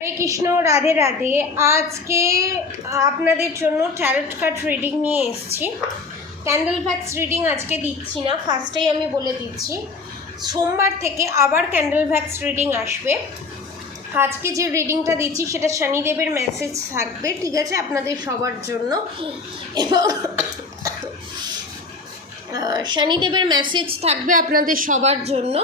হরে কৃষ্ণ, রাধে রাধে। আজকে আপনাদের জন্য ট্যারট কার্ড রিডিং নিয়ে এসেছি। ক্যান্ডেল ভ্যাক্স রিডিং আজকে দিচ্ছি না, ফার্স্টেই আমি বলে দিচ্ছি। সোমবার থেকে আবার ক্যান্ডেল ভ্যাক্স রিডিং আসবে। আজকে যে রিডিংটা দিচ্ছি সেটা শনিদেবের মেসেজ থাকবে, ঠিক আছে, আপনাদের সবার জন্য। এবং শনিদেবের মেসেজ থাকবে আপনাদের সবার জন্য।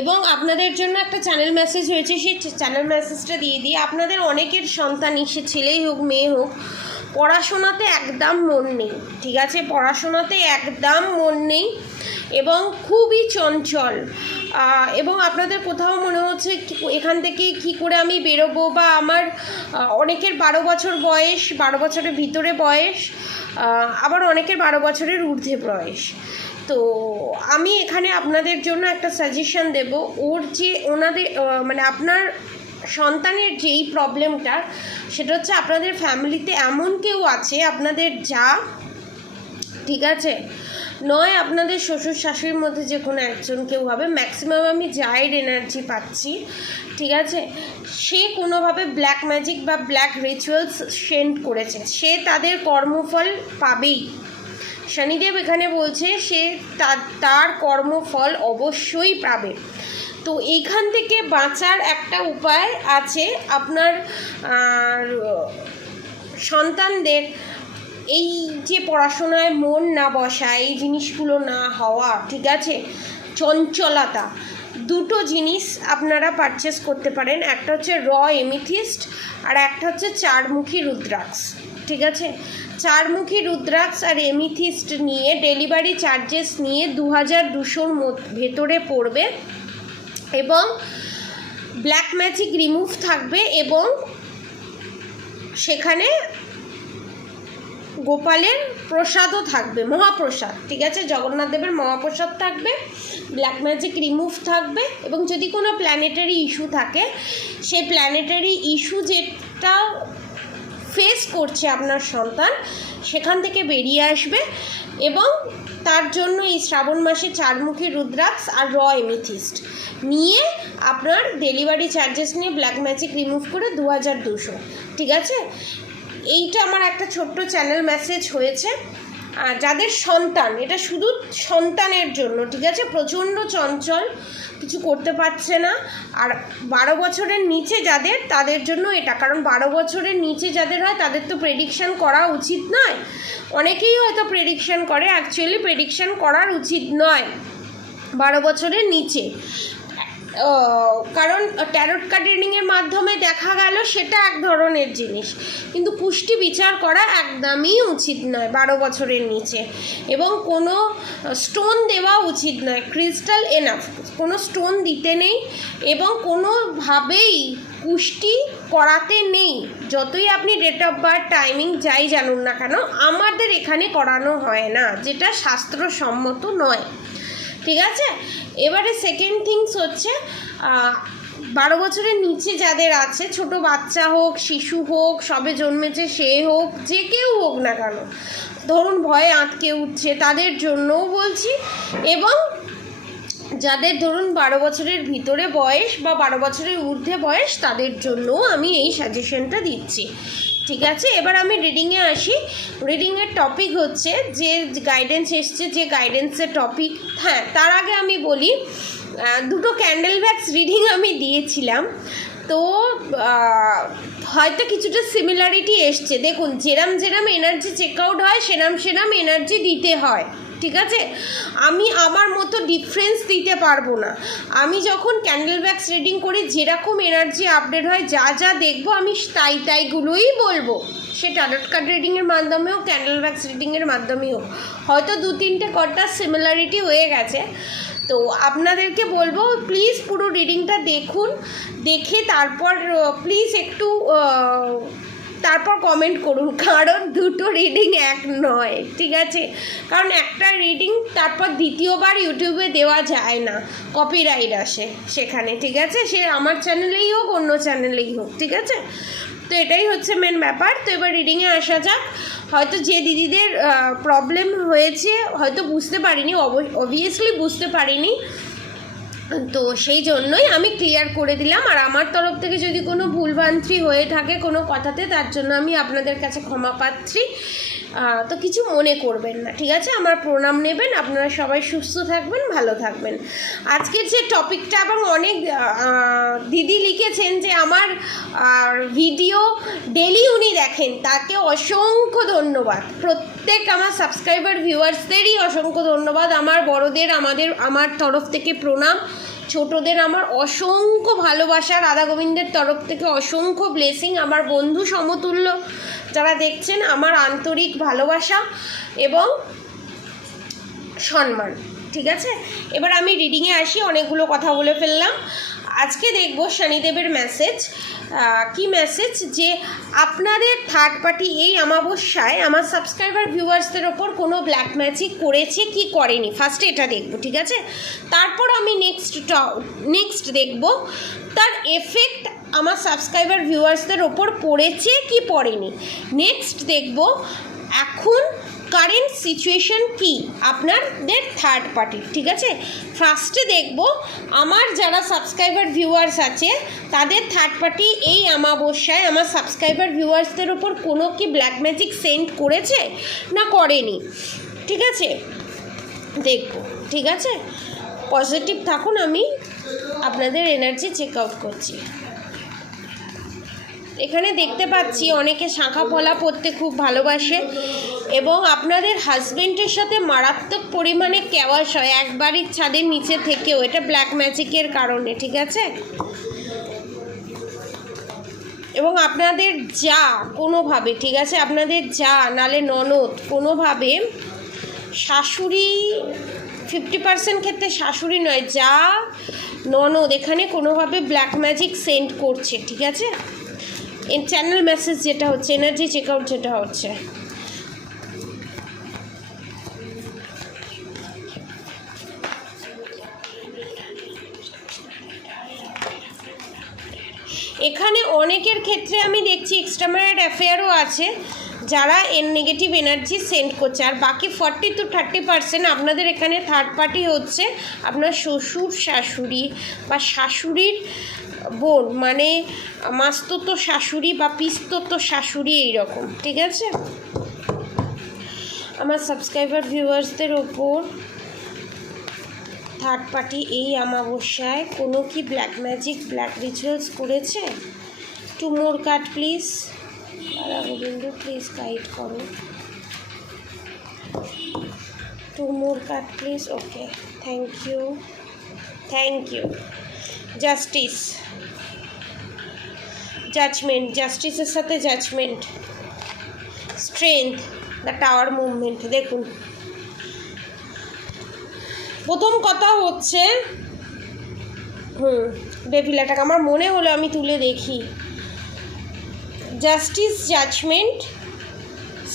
এবং আপনাদের জন্য একটা চ্যানেল মেসেজ হয়েছে, সেই চ্যানেল মেসেজটা দিয়ে দিই। আপনাদের অনেকের সন্তানই, সে ছেলেই হোক মেয়ে হোক, পড়াশোনাতে একদম মন নেই, ঠিক আছে, পড়াশোনাতে একদম মন নেই এবং খুবই চঞ্চল। এবং আপনাদের কোথাও মনে হচ্ছে এখান থেকে কি করে আমি বেরোবো, বা আমার অনেকের 12 বছর বয়স, 12 বছরের ভিতরে বয়স, আবার অনেকের 12 বছরের ঊর্ধ্বে বয়স। তো আমি এখানে আপনাদের জন্য একটা সাজেশন দেব। ওর যে ওনাদের মানে আপনার সন্তানের যেই প্রবলেমটা, সেটা হচ্ছে আপনাদের ফ্যামিলিতে এমন কেউ আছে, আপনাদের যা, ঠিক আছে, নয় আপনাদের শ্বশুর শাশুড়ির মধ্যে যে কোনো একজন কেউ হবে, ম্যাক্সিমাম আমি জায়ের এনার্জি পাচ্ছি, ঠিক আছে। সে কোনোভাবে ব্ল্যাক ম্যাজিক বা ব্ল্যাক রিচুয়ালস সেন্ড করেছে, সে তাদের কর্মফল পাবেই। শনিদেব এখানে বলছে সে তার কর্মফল অবশ্যই পাবে। তো এইখান থেকে বাঁচার একটা উপায় আছে। আপনার সন্তানদের এই যে পড়াশোনায় মন না বসা, এই জিনিসগুলো না হওয়া, ঠিক আছে, চঞ্চলতা, দুটো জিনিস আপনারা পারচেস করতে পারেন। একটা হচ্ছে র এমিথিস্ট আর একটা হচ্ছে চারমুখী রুদ্রাক্ষ, ঠিক আছে। চারমুখী রুদ্রাক্ষ আর এমিথিস্ট নিয়ে ডেলিভারি চার্জেস নিয়ে 2200-র ভেতরে পড়বে এবং ব্ল্যাক ম্যাজিক রিমুভ থাকবে এবং সেখানে গোপালের প্রসাদও থাকবে, মহাপ্রসাদ, ঠিক আছে, জগন্নাথ দেবের মহাপ্রসাদ থাকবে, ব্ল্যাক ম্যাজিক রিমুভ থাকবে। এবং যদি কোনো প্ল্যানেটারি ইস্যু থাকে, সেই প্ল্যানেটারি ইস্যু যেটা ফেস করছে আপনার সন্তান, সেখান থেকে বেরিয়ে আসবে। এবং তার জন্য এই শ্রাবণ মাসে চারমুখী রুদ্রাক্ষ আর র এমিথিস্ট নিয়ে আপনার ডেলিভারি চার্জেস নিয়ে ব্ল্যাক ম্যাজিক রিমুভ করে 2200, ঠিক আছে। এইটা আমার একটা ছোট্ট চ্যানেল মেসেজ হয়েছে। যাদের সন্তান, এটা শুধু সন্তানের জন্য, ঠিক আছে, প্রচণ্ড চঞ্চল, কিছু করতে পারছে না, আর 12 বছরের নিচে যাদের, তাদের জন্য এটা। কারণ 12 বছরের নিচে যাদের হয় তাদের তো প্রেডিকশান করা উচিত নয়। অনেকেই হয়তো প্রেডিকশান করে, অ্যাকচুয়ালি প্রেডিকশান করার উচিত নয় 12 বছরের নিচে। কারণ ট্যারট কার্ড রিডিংয়ের মাধ্যমে দেখা গেল সেটা এক ধরনের জিনিস, কিন্তু পুষ্টি বিচার করা একদমই উচিত নয় 12 বছরের নিচে। এবং কোনো স্টোন দেওয়া উচিত নয়, ক্রিস্টাল এনাফ, কোনো স্টোন দিতে নেই এবং কোনোভাবেই পুষ্টি করাতে নেই। যতই আপনি ডেট অফ বার্থ, টাইমিং যাই জানুন না কেন, আমাদের এখানে করানো হয় না, যেটা শাস্ত্রসম্মত নয়, ঠিক আছে। এবারে সেকেন্ড থিংস হচ্ছে 12 বছরের নিচে যাদের আছে, ছোট বাচ্চা হোক, শিশু হোক, সবে জন্মেছে সে হোক, যে কেউ হোক না কেন, ধরুন ভয়ে আঁতকে উঠছে, তাদের জন্যও বলছি। এবং যাদের ধরুন 12 বছরের ভিতরে বয়স বা 12 বছরের ঊর্ধ্বে বয়স, তাদের জন্যও আমি এই সাজেশনটা দিচ্ছি, ঠিক আছে। এবার আমি রিডিংয়ে আসি। রিডিংয়ের টপিক হচ্ছে যে গাইডেন্স এসছে, যে গাইডেন্সের টপিক, হ্যাঁ, তার আগে আমি বলি, দুটো ক্যান্ডেল ভ্যাক্স রিডিং আমি দিয়েছিলাম, তো হয়তো কিছুটা সিমিলারিটি এসছে। দেখুন, যেরম এনার্জি চেকআউট হয় সেরম এনার্জি দিতে হয়, ঠিক আছে। আমি আমার মতো ডিফারেন্স দিতে পারবো না। আমি যখন ক্যান্ডেল ভ্যাক্স রিডিং করি, যেরকম এনার্জি আপডেট হয়, যা যা দেখবো আমি তাইগুলোই বলবো। সে ট্যারট কার্ড রিডিংয়ের মাধ্যমে হোক, ক্যান্ডেল ভ্যাক্স রিডিংয়ের মাধ্যমেই হোক, হয়তো 2-3টে কটার সিমিলারিটি হয়ে গেছে। তো আপনাদেরকে বলবো, প্লিজ পুরো রিডিংটা দেখুন, দেখে তারপর প্লিজ একটু তারপর কমেন্ট করুন, কারণ দুটো রিডিং এক নয়, ঠিক আছে। কারণ একটা রিডিং তারপর দ্বিতীয়বার ইউটিউবে দেওয়া যায় না, কপিরাইট আসে সেখানে, ঠিক আছে, সে আমার চ্যানেলেই হোক অন্য চ্যানেলেই হোক, ঠিক আছে। তো এটাই হচ্ছে মেন ব্যাপার। তো এবার রিডিংয়ে আসা যাক। হয়তো যে দিদিদের প্রবলেম হয়েছে, হয়তো বুঝতে পারিনি, অবভিয়াসলি বুঝতে পারিনি, তো সেই জন্যই আমি ক্লিয়ার করে দিলাম। আর আমার তরফ থেকে যদি কোনো ভুলভ্রান্তি হয়ে থাকে কোনো কথাতে, তার জন্য আমি আপনাদের কাছে ক্ষমা পাত্রী। তো কিছু মনে করবেন না, ঠিক আছে? আমার প্রণাম নেবেন। আপনারা সবাই সুস্থ থাকবেন, ভালো থাকবেন। আজকের যে টপিকটা, এবং অনেক দিদি লিখেছেন যে আমার ভিডিও ডেলি উনি দেখেন, তাকে অসংখ্য ধন্যবাদ। প্রত্যেক আমার সাবস্ক্রাইবার ভিউয়ার্সদেরই অসংখ্য ধন্যবাদ। আমার বড়দের আমার তরফ থেকে প্রণাম, ছোটদের আমার অসংখ্য ভালোবাসা, রাধা গোবিন্দের তরফ থেকে অসংখ্য ব্লেসিং। আমার বন্ধু সমতুল্য যারা দেখছেন, আমার আন্তরিক ভালোবাসা এবং সম্মান, ঠিক আছে? এবার আমি রিডিংয়ে আসি, অনেকগুলো কথা বলে ফেললাম। আজকে দেখব শনিদেবের মেসেজ। কি মেসেজ? যে আপনাদের থার্ড পার্টি এই অমাবস্যায় আমার সাবস্ক্রাইবার ভিউয়ার্সদের ওপর কোনো ব্ল্যাক ম্যাজিক করেছে কি করেনি, ফার্স্টে এটা দেখব, ঠিক আছে? তারপর আমি নেক্সট দেখব তার এফেক্ট আমার সাবস্ক্রাইবার ভিউয়ার্সদের ওপর পড়েছে কি পড়েনি। নেক্সট দেখব এখন কারেন্ট সিচুয়েশন কি আপনাদের থার্ড পার্টি, ঠিক আছে? ফার্স্টে দেখব আমার যারা সাবস্ক্রাইবার ভিউয়ার্স আছে তাদের থার্ড পার্টি এই অমাবস্যায় আমার সাবস্ক্রাইবার ভিউয়ার্সদের ওপর কোনো কি ব্ল্যাক ম্যাজিক সেন্ড করেছে না করেনি, ঠিক আছে? দেখব, ঠিক আছে? পজিটিভ থাকুন, আমি আপনাদের এনার্জি চেক আউট করছি। এখানে দেখতে পাচ্ছি অনেকে শাঁখা পলা পরতে খুব ভালোবাসে এবং আপনাদের হাজবেন্ডের সাথে মারাত্মক পরিমাণে ক্যাওয়াশ হয় এক বাড়ির ছাদের নিচে থেকেও, এটা ব্ল্যাক ম্যাজিকের কারণে, ঠিক আছে? এবং আপনাদের যা কোনোভাবে, ঠিক আছে, আপনাদের যা নালে ননদ কোনোভাবে, শাশুড়ি 50% ক্ষেত্রে শাশুড়ি নয়, যা ননদ এখানে কোনোভাবে ব্ল্যাক ম্যাজিক সেন্ড করছে, ঠিক আছে? চ্যানেল মেসেজ যেটা হচ্ছে, এনার্জি চেক আউট যেটা হচ্ছে, এখানে অনেকের ক্ষেত্রে আমি দেখছি এক্সট্রাম্যারিড অ্যাফেয়ারও আছে যারা নেগেটিভ এনার্জি সেন্ড করছে। আর বাকি 40 to 30% আপনাদের এখানে থার্ড পার্টি হচ্ছে আপনার শ্বশুর শাশুড়ি বা শাশুড়ির বোন, মানে মাস্ততো শাশুড়ি বা পিস্ততো শাশুড়ি, এইরকম, ঠিক আছে? আমার সাবস্ক্রাইবার ভিউয়ার্সদের ওপর থার্ড পার্টি এই অমাবস্যায় কোনো কি ব্ল্যাক ম্যাজিক, ব্ল্যাক রিচুয়ালস করেছে? 2 more card please. Radha Gobinda please guide করো। 2 more card please. Okay, thank you, thank you. Justice, judgment, জাস্টিসের সাথে judgment, strength, the tower movement. দেখুন, প্রথম কথা হচ্ছে ডেভিল অ্যাটাক, আমার মনে হলো আমি তুলে দেখি। Justice, judgment,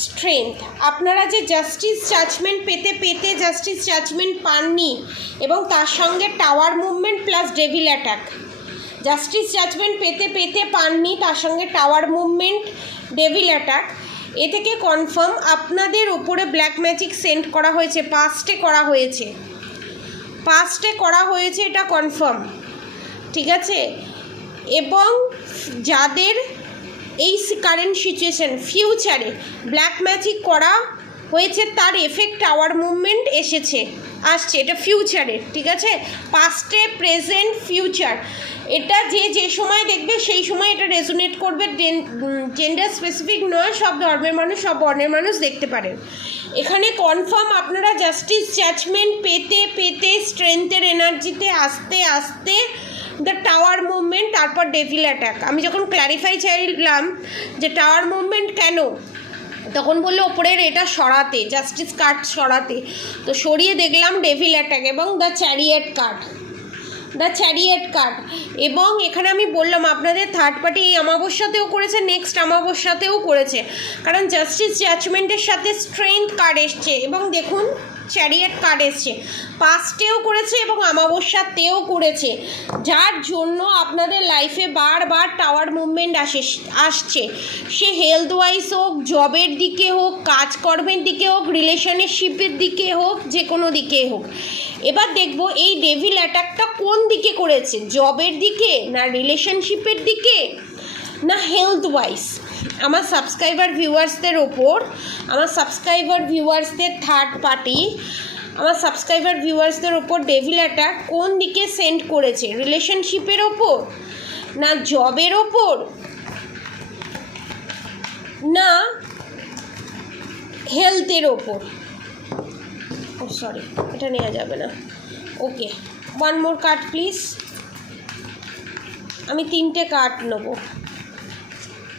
strength. আপনারা যে জাস্টিস জাজমেন্ট পেতে জাস্টিস জাজমেন্ট পাননি, এবং তার সঙ্গে tower movement plus devil attack. Justice judgment পেতে পাননি, তার সঙ্গে টাওয়ার মুভমেন্ট, ডেভিল অ্যাটাক। এ থেকে কনফার্ম আপনাদের ওপরে ব্ল্যাক ম্যাজিক সেন্ড করা হয়েছে, পাস্টে করা হয়েছে, এটা কনফার্ম, ঠিক আছে? এবং যাদের এই কারেন্ট সিচুয়েশন, ফিউচারে ব্ল্যাক ম্যাজিক করা হয়েছে তার এফেক্ট টাওয়ার মুভমেন্ট আসছে, এটা ফিউচারে, ঠিক আছে? পাস্টে, প্রেজেন্ট, ফিউচার, এটা যে সময় দেখবে সেই সময় এটা রেজোনেট করবে। জেন্ডার স্পেসিফিক নয়, সব ধর্মের মানুষ, সব বর্ণের মানুষ দেখতে পারেন। এখানে কনফার্ম আপনারা জাস্টিস জাজমেন্ট পেতে স্ট্রেংথের এনার্জিতে আস্তে দ্য টাওয়ার মুভমেন্ট, তারপর ডেভিল অ্যাটাক। আমি যখন ক্ল্যারিফাই চাইলাম যে টাওয়ার মুভমেন্ট কেন, তখন বললো ওপরের এটা সরাতে, জাস্টিস কার্ড সরাতে, তো সরিয়ে দেখলাম ডেভিল অ্যাটাক এবং দ্য চ্যারিয়েট কার্ড। এবং এখানে আমি বললাম আপনাদের থার্ড পার্টি এই অমাবস্যাতেও করেছে, নেক্সট অমাবস্যাতেও করেছে, কারণ জাস্টিস জাজমেন্টের সাথে স্ট্রেংথ কার্ড এসছে। এবং দেখুন চ্যারিয়েট কার্ড এসছে, পাস্টেও করেছে এবং অমাবস্যাতেও করেছে, যার জন্য আপনাদের লাইফে বারবার টাওয়ার মুভমেন্ট আসছে। সে হেলথ ওয়াইজ হোক, জবের দিকে হোক, কাজকর্মের দিকে হোক, রিলেশনশিপের দিকে হোক, যে কোনো দিকে হোক। এবার দেখব এই ডেভিল অ্যাটাকটা কোন দিকে করেছে, জবের দিকে না রিলেশনশিপের দিকে না হেলথ ওয়াইজ। আমার সাবস্ক্রাইবার ভিউয়ার্সদের ওপর, আমার সাবস্ক্রাইবার ভিউয়ার্সদের থার্ড পার্টি, আমার সাবস্ক্রাইবার ভিউয়ার্সদের ওপর ডেভিল অ্যাটাক কোন দিকে সেন্ড করেছে, রিলেশনশিপের ওপর না জবের ওপর না হেলথের ওপর। ও সরি, এটা নেওয়া যাবে না। Okay, one more card please. আমি 3টে কার্ড নেব,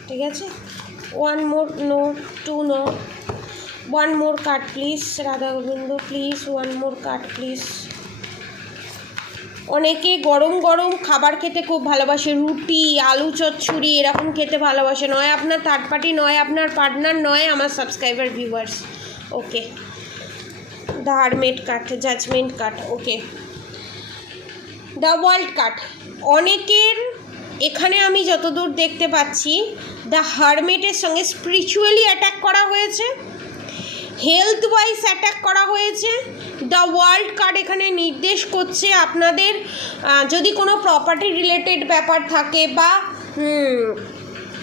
ঠিক আছে? One more, no, 2 no, one more card please. Radha Gobinda please, one more card please. অনেকে গরম গরম খাবার খেতে খুব ভালোবাসে, রুটি, আলু চচ্চড়ি এরকম খেতে ভালোবাসে, নয় আপনার থার্ড পার্টি, নয় আপনার পার্টনার, নয় আমার subscriber viewers. Okay, the hermit card, judgment card. Okay, the world card. অনেকের এখানে আমি যতদূর দেখতে পাচ্ছি দ্য হারমেটের সঙ্গে স্পিরিচুয়ালি অ্যাটাক করা হয়েছে, হেলথ ওয়াইজ অ্যাটাক করা হয়েছে। দ্য ওয়ার্ল্ড কার্ড এখানে নির্দেশ করছে আপনাদের যদি কোনো প্রপার্টি রিলেটেড ব্যাপার থাকে বা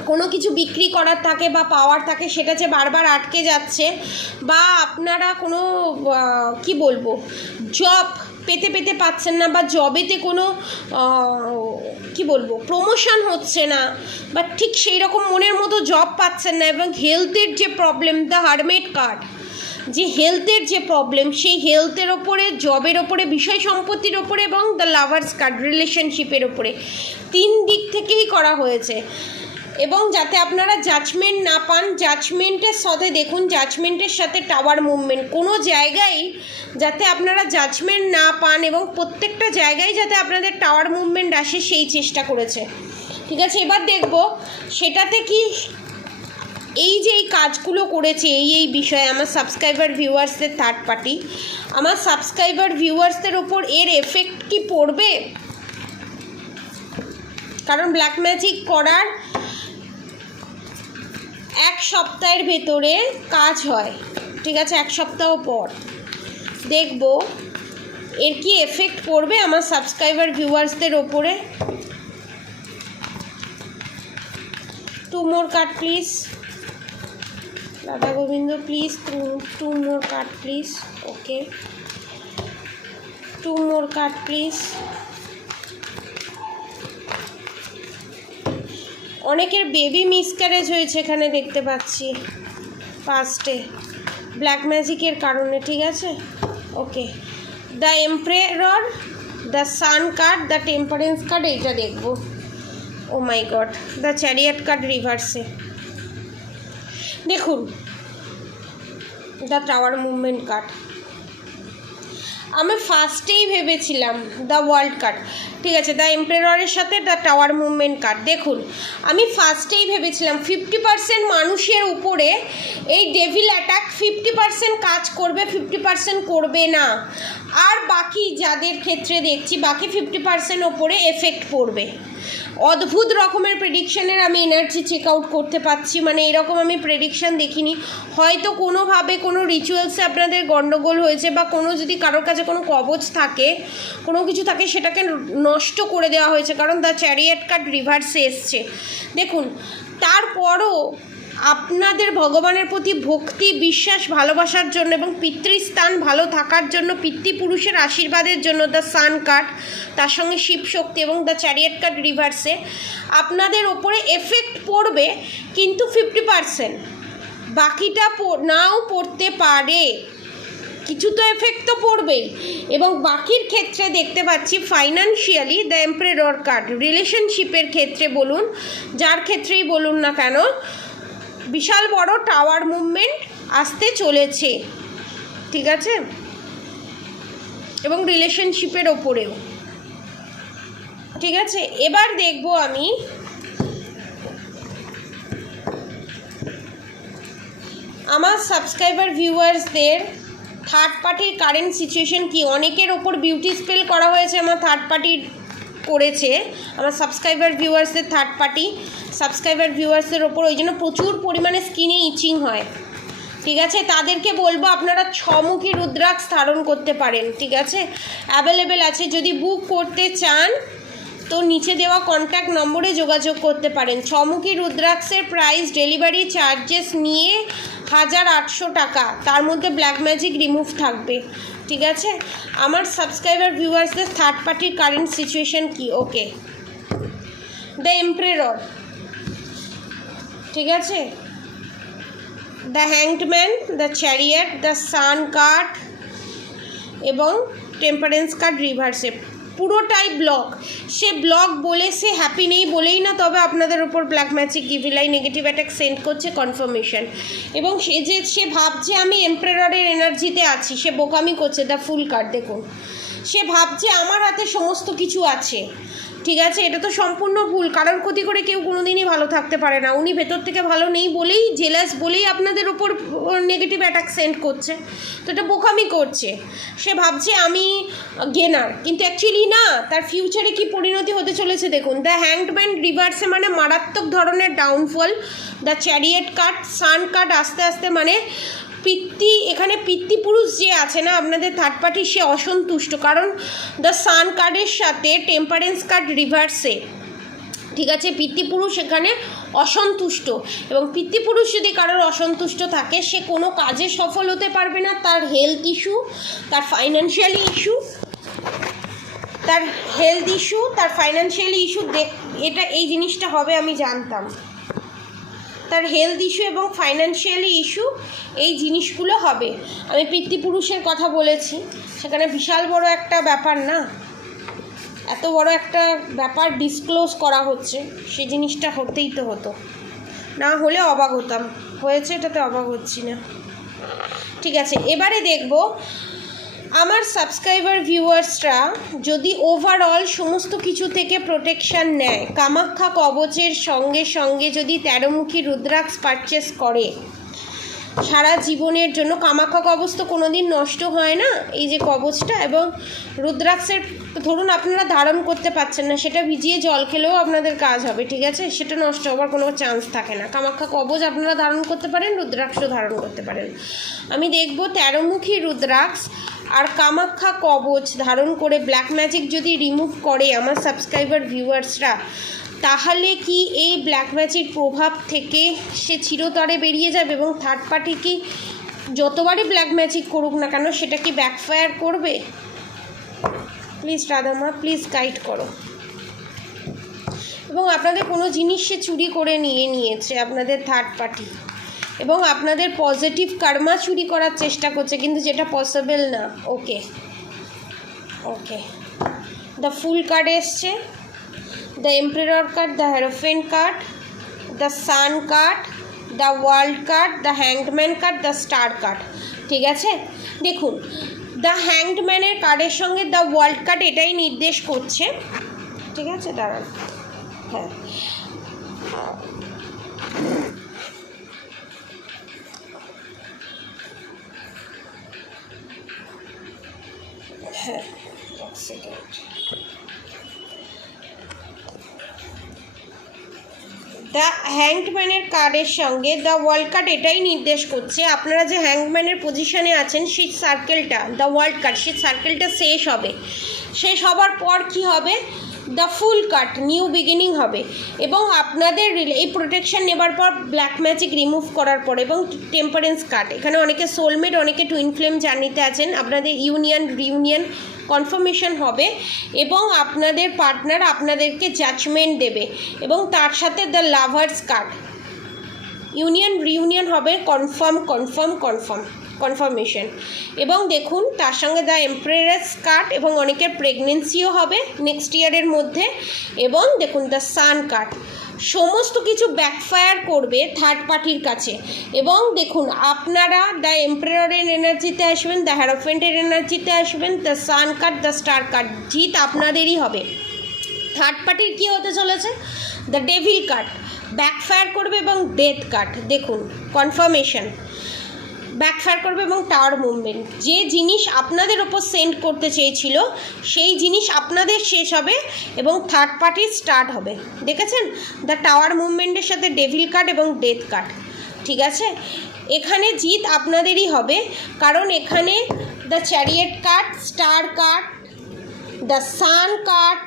কোনো কিছু বিক্রি করার থাকে বা পাওয়ার থাকে, সেটা যে বারবার আটকে যাচ্ছে, বা আপনারা কোনো কি বলবো জব পেতে পাচ্ছেন না, বা জবেতে কোনো কি বলবো প্রমোশন হচ্ছে না, বা ঠিক সেই রকম মনের মতো জব পাচ্ছেন না, এবং হেলথের যে প্রবলেম, দ্য হারমেট কার্ড, যে হেলথের যে প্রবলেম, সেই হেলথের ওপরে, জবের ওপরে, বিষয় সম্পত্তির ওপরে, এবং দ্য লাভার্স কার্ড রিলেশনশিপের ওপরে, 3 দিক থেকেই করা হয়েছে। এবং যাতে আপনারা জাজমেন্ট না পান, জাজমেন্টের সাথে দেখুন, জাজমেন্টের সাথে টাওয়ার মুভমেন্ট, কোনো জায়গায় যাতে আপনারা জাজমেন্ট না পান এবং প্রত্যেকটা জায়গায় যাতে আপনাদের টাওয়ার মুভমেন্ট আসে, সেই চেষ্টা করেছে। ঠিক আছে, এবার দেখব সেটাতে কি এই যে এই কাজগুলো করেছে, এই বিষয়ে আমার সাবস্ক্রাইবার ভিউয়ার্সদের থার্ড পার্টি, আমার সাবস্ক্রাইবার ভিউয়ার্সদের ওপর এর এফেক্ট কি পড়বে? কারণ ব্ল্যাক ম্যাজিক করার 1 সপ্তাহের ভেতরে কাজ হয়, ঠিক আছে? 1 সপ্তাহ পর দেখব এর কি এফেক্ট পড়বে আমার সাবস্ক্রাইবার ভিউয়ার্সদের ওপরে। 2 more card please. Radha Gobinda please, 2 more card please. Okay, 2 more card please. অনেকের বেবি মিসক্যারেজ হয়েছে এখানে দেখতে পাচ্ছি পাস্টে, ব্ল্যাক ম্যাজিকের কারণে, ঠিক আছে? Okay, the emperor, the sun card, the temperance card, এইটা দেখব। Oh my god, the chariot card রিভার্সে। দেখুন, দ্য টাওয়ার মুভমেন্ট কার্ড। আমি ফার্স্টেই ভেবেছিলাম দ্য ওয়ার্ল্ড কার্ড, ঠিক আছে? দ্য এম্পারারের সাথে দ্য টাওয়ার মুভমেন্ট কার্ড। দেখুন, আমি ফার্স্টেই ভেবেছিলাম 50% মানুষের উপরে এই ডেভিল অ্যাটাক 50% কাজ করবে, 50% করবে না, আর বাকি যাদের ক্ষেত্রে দেখছি বাকি 50% ওপরে এফেক্ট পড়বে। অদ্ভুত রকমের প্রেডিকশানের আমি এনার্জি চেক আউট করতে পারছি, মানে এরকম আমি প্রেডিকশান দেখিনি। হয়তো কোনোভাবে কোনো রিচুয়ালসে আপনাদের গণ্ডগোল হয়েছে, বা কোনো যদি কারোর কাছে কোনো কবচ থাকে, কোনো কিছু থাকে, সেটাকে নষ্ট করে দেওয়া হয়েছে, কারণ দ্য চ্যারিয়েট কার্ড রিভার্সে এসছে। দেখুন, তারপরও আপনাদের ভগবানের প্রতি ভক্তি, বিশ্বাস, ভালোবাসার জন্য এবং পিতৃস্থান ভালো থাকার জন্য, পিতৃপুরুষের আশীর্বাদের জন্য দ্য সান কার্ড, তার সঙ্গে শিব শক্তি এবং দ্য চ্যারিয়েট কার্ড রিভার্সে আপনাদের ওপরে এফেক্ট পড়বে, কিন্তু 50%, বাকিটা নাও পড়তে পারে, কিছু তো এফেক্ট তো পড়বেই। এবং বাকির ক্ষেত্রে দেখতে পাচ্ছি ফাইন্যান্সিয়ালি দ্য এম্পারার কার্ড, রিলেশনশিপের ক্ষেত্রে বলুন, যার ক্ষেত্রেই বলুন না কেন, বিশাল বড় টাওয়ার মুভমেন্ট আসতে চলেছে, ঠিক আছে? এবং রিলেশনশিপের ওপরেও, ঠিক আছে? এবার দেখব আমি আমার সাবস্ক্রাইবার ভিউয়ার্সদের থার্ড পার্টির কারেন্ট সিচুয়েশন কি? অনেকের ওপর বিউটি স্পেল করা হয়েছে, আমার থার্ড পার্টির করেছে, আমার সাবস্ক্রাইবার ভিউয়ার্সদের থার্ড পার্টি সাবস্ক্রাইবার ভিউয়ার্সদের ওপর, ওই জন্য প্রচুর পরিমাণে স্কিনে ইচিং হয়। ঠিক আছে, তাদেরকে বলবো আপনারা 6মুখী রুদ্রাক্ষ ধারণ করতে পারেন। ঠিক আছে, অ্যাভেলেবেল আছে। যদি বুক করতে চান তো নিচে দেওয়া কন্ট্যাক্ট নম্বরে যোগাযোগ করতে পারেন। 6মুখী রুদ্রাক্ষের প্রাইস ডেলিভারি চার্জেস নিয়ে 1800 টাকা, তার মধ্যে ব্ল্যাক ম্যাজিক রিমুভ থাকবে। ঠিক আছে, আমার সাবস্ক্রাইবার ভিউয়ার্সদের থার্ড পার্টির কারেন্ট সিচুয়েশন কি? ওকে, দ্য এম্পারার, ঠিক আছে, the hanged-man, the chariot, the sun card এবং টেম্পারেন্স কার্ড রিভার্সে, পুরোটাই ব্লক। সে ব্লক বলে সে হ্যাপি নেই বলেই না, তবে আপনাদের ওপর ব্ল্যাক ম্যাজিক গিভিলাই নেগেটিভ অ্যাটাক সেন্ড করছে কনফার্মেশন। এবং সে ভাবছে আমি এম্পারারের এনার্জিতে আছি, সে বোকামি করছে। দ্য ফুল কার্ড দেখুন, সে ভাবছে আমার হাতে সমস্ত কিছু আছে। ঠিক আছে, এটা তো সম্পূর্ণ ভুল। কারোর ক্ষতি করে কেউ কোনোদিনই ভালো থাকতে পারে না। উনি ভেতর থেকে ভালো নেই বলেই, জেলাস বলেই আপনাদের ওপর নেগেটিভ অ্যাটাক সেন্ড করছে। তো এটা বোকামি করছে। সে ভাবছে আমি গেনার, কিন্তু অ্যাকচুয়ালি না। তার ফিউচারে কি পরিণতি হতে চলেছে দেখুন। দ্য হ্যাংডম্যান রিভার্সে মানে মারাত্মক ধরনের downfall. The chariot card, sun card আস্তে আস্তে মানে এখানে পিতৃপুরুষ যে আছে না আপনাদের থার্ড পার্টি, সে অসন্তুষ্ট। কারণ দ্য সান কার্ডের সাথে টেম্পারেন্স কার্ড রিভার্সে, ঠিক আছে, পিতৃপুরুষ এখানে অসন্তুষ্ট। এবং পিতৃপুরুষ যদি কারোর অসন্তুষ্ট থাকে, সে কোনো কাজে সফল হতে পারবে না। তার হেলথ ইস্যু, তার ফাইন্যান্সিয়ালি ইস্যু, তার ফাইন্যান্সিয়ালি ইস্যু এটা এই জিনিসটা হবে, আমি জানতাম। তার হেলথ ইস্যু এবং ফাইন্যান্সিয়ালি ইস্যু, এই জিনিসগুলো হবে। আমি পিতৃপুরুষের কথা বলেছি, সেখানে বিশাল বড় একটা ব্যাপার না, এত বড় একটা ব্যাপার ডিসক্লোজ করা হচ্ছে, সেই জিনিসটা হতেই তো হতো, না হলে অবাক হতাম। হয়েছে, এটাতে অবাক হচ্ছি না। ঠিক আছে, এবারে দেখব আমার সাবস্ক্রাইবার ভিউয়ার্সরা যদি ওভারঅল সমস্ত কিছু থেকে প্রোটেকশান নেয়, কামাখ্যা কবচের সঙ্গে সঙ্গে যদি 13মুখী রুদ্রাক্ষ পারচেস করে সারা জীবনের জন্য। কামাখ্যা কবচ তো কোনো দিন নষ্ট হয় না, এই যে কবচটা। এবং রুদ্রাক্ষের ধরুন আপনারা ধারণ করতে পারছেন না, সেটা ভিজিয়ে জল খেলেও আপনাদের কাজ হবে। ঠিক আছে, সেটা নষ্ট হওয়ার কোনো চান্স থাকে না। কামাখ্যা কবচ আপনারা ধারণ করতে পারেন, রুদ্রাক্ষ ধারণ করতে পারেন। আমি দেখব 13মুখী রুদ্রাক্ষ আর কামাখ্যা কবচ ধারণ করে ব্ল্যাক ম্যাজিক যদি রিমুভ করে আমার সাবস্ক্রাইবার ভিউয়ার্সরা, তাহলে কি এই ব্ল্যাক ম্যাজিক প্রভাব থেকে সে চিরতরে বেরিয়ে যাবে? এবং থার্ড পার্টি কি যতবারই ব্ল্যাক ম্যাজিক করুক না কেন, সেটা কি ব্যাকফায়ার করবে? প্লিজ রাধামা, প্লিজ গাইড করো। এবং আপনাদের কোনো জিনিস সে চুরি করে নিয়েছে আপনাদের থার্ড পার্টি, এবং আপনাদের পজিটিভ কার্মা চুরি করার চেষ্টা করছে, কিন্তু যেটা পসিবল না। ওকে, দ্য ফুল কার্ড এসছে, the emperor card, the hierophant card, the sun card, the world card, the hanged man card, the star card. ঠিক আছে, দেখুন দ্য হ্যাংডম্যানের কার্ডের সঙ্গে দ্য ওয়ার্ল্ড কার্ড এটাই নির্দেশ করছে। ঠিক আছে, দাঁড়ান, হ্যাঁ, এক সেকেন্ড। দ্য হ্যাংডম্যানের কার্ডের সঙ্গে দ্য ওয়ার্ল্ড কার্ড এটাই নির্দেশ করছে আপনারা যে হ্যাংডম্যানের পজিশনে আছেন, সেই সার্কেলটা, দ্য ওয়ার্ল্ড কার্ড, সেই সার্কেলটা শেষ হবে। শেষ হবার পর কি হবে? The fool card, new beginning হবে। এবং আপনাদের এই প্রোটেকশন নেবার পর, ব্ল্যাক ম্যাজিক রিমুভ করার পর, এবং টেম্পারেন্স কার্ড, এখানে অনেকে সোলমেট, অনেকে টুইন ফ্লেম জার্নিতে আছেন, আপনাদের রিউনিয়ন কনফার্মেশন হবে। এবং আপনাদের পার্টনার আপনাদেরকে জাজমেন্ট দেবে। এবং তার সাথে দ্য লাভার্স কার্ড, রিউনিয়ন হবে, কনফার্মেশন। এবং দেখুন তার সঙ্গে দ্য এম্পারেস কার্ড, এবং অনেকের প্রেগনেন্সিও হবে নেক্সট ইয়ারের মধ্যে। এবং দেখুন দ্য সান কার্ড, সমস্ত কিছু ব্যাকফায়ার করবে থার্ড পার্টির কাছে। এবং দেখুন আপনারা দ্য এম্পারারের এনার্জিতে আসবেন, দ্য হ্যারোফেন্টের এনার্জিতে আসবেন, the sun card, the star card, জিত আপনাদেরই হবে। থার্ড পার্টির কী হতে চলেছে? দ্য ডেভিল কার্ড ব্যাকফায়ার করবে, এবং ডেথ কার্ড দেখুন কনফার্মেশন। ব্যাকফায়ার করবে এবং টাওয়ার মুভমেন্ট, যে জিনিস আপনাদের ওপর সেন্ড করতে চেয়েছিল সেই জিনিস আপনাদের শেষ হবে এবং থার্ড পার্টি স্টার্ট হবে। দেখেছেন দ্য টাওয়ার মুভমেন্টের সাথে ডেভিল কার্ড এবং ডেথ কার্ড। ঠিক আছে, এখানে জিত আপনাদেরই হবে, কারণ এখানে the chariot card, star card, the sun card,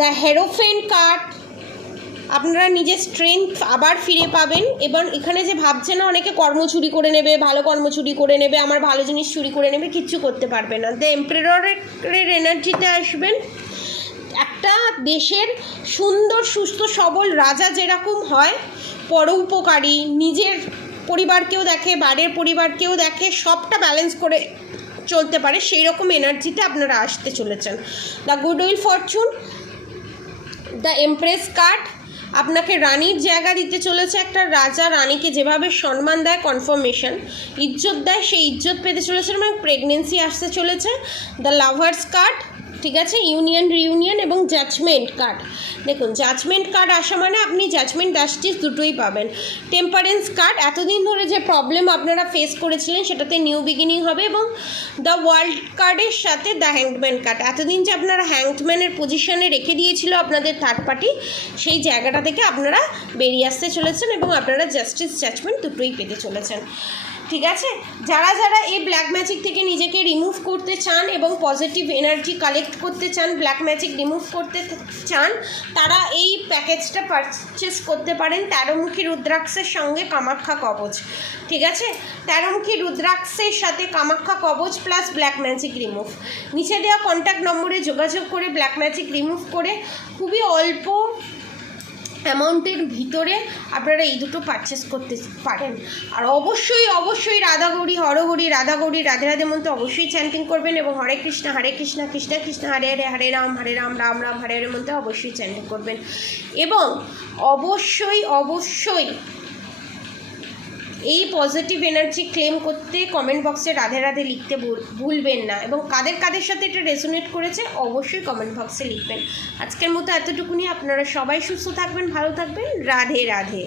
the hierophant card, আপনারা নিজের স্ট্রেংথ আবার ফিরে পাবেন। এবং এখানে যে ভাবছে না অনেকে কর্ম চুরি করে নেবে, ভালো কর্ম চুরি করে নেবে, আমার ভালো জিনিস চুরি করে নেবে, কিচ্ছু করতে পারবে না। দ্য এম্পারারের এনার্জিতে আসবেন। একটা দেশের সুন্দর সুস্থ সবল রাজা যেরকম হয়, পরোপকারী, নিজের পরিবারকেও দেখে, বাইরের পরিবারকেও দেখে, সবটা ব্যালেন্স করে চলতে পারে, সেই রকম এনার্জিতে আপনারা আসতে চলেছেন। The good will Fortune, the empress card, আপনাকে রানীর জায়গা দিতে চলেছে। একটা রাজা রানীকে যেভাবে সম্মান দেয়, কনফার্মেশন, ইজ্জত দেয়, সেই ইজ্জত পেতে চলেছে এবং প্রেগনেন্সি আসতে চলেছে। দ্য লাভার্স কার্ড, ঠিক আছে, ইউনিয়ন রিউনিয়ন এবং জাজমেন্ট কার্ড। দেখুন জাজমেন্ট কার্ড আসা মানে আপনি জাজমেন্ট জাস্টিস দুটোই পাবেন। টেম্পারেন্স কার্ড, এতদিন ধরে যে প্রবলেম আপনারা ফেস করেছিলেন সেটাতে নিউ বিগিনিং হবে। এবং দ্য ওয়ার্ল্ড কার্ডের সাথে দ্য হ্যাংডম্যান কার্ড, এতদিন যে আপনারা হ্যাংডম্যানের পজিশনে রেখে দিয়েছিল আপনাদের থার্ড পার্টি, সেই জায়গাটা থেকে আপনারা বেরিয়ে আসতে চলেছেন এবং আপনারা জাস্টিস জাজমেন্ট দুটোই পেতে চলেছেন। ঠিক আছে, যারা যারা এই ব্ল্যাক ম্যাজিক থেকে নিজেকে রিমুভ করতে চান এবং পজিটিভ এনার্জি কালেক্ট করতে চান, ব্ল্যাক ম্যাজিক রিমুভ করতে চান, তারা এই প্যাকেজটা পারচেস করতে পারেন 13মুখী রুদ্রাক্ষের সঙ্গে কামাখ্যা কবচ। ঠিক আছে, 13মুখী রুদ্রাক্ষের সাথে কামাখ্যা কবচ প্লাস ব্ল্যাক ম্যাজিক রিমুভ। নিচে দেওয়া কন্ট্যাক্ট নম্বরে যোগাযোগ করে ব্ল্যাক ম্যাজিক রিমুভ করে খুবই অল্প অ্যামাউন্টের ভিতরে আপনারা এই দুটো পারচেস করতে পারেন। আর অবশ্যই অবশ্যই রাধাগৌরী হরগৌরী, রাধাগৌরী রাধে রাধে মন্ত্র অবশ্যই চ্যান্টিং করবেন এবং হরে কৃষ্ণ কৃষ্ণ কৃষ্ণ হরে হরে, হরে রাম রাম রাম হরে হরে মন্ত্র অবশ্যই চ্যান্টিং করবেন। এবং অবশ্যই অবশ্যই এই পজিটিভ এনার্জি ক্লেম করতে কমেন্ট বক্সে রাধে রাধে লিখতে ভুলবেন না। এবং কাদের কাদের সাথে এটা রেজোনেট করেছে অবশ্যই কমেন্ট বক্সে লিখবেন। আজকের মতো এতটুকুনি, আপনারা সবাই সুস্থ থাকবেন, ভালো থাকবেন, রাধে রাধে।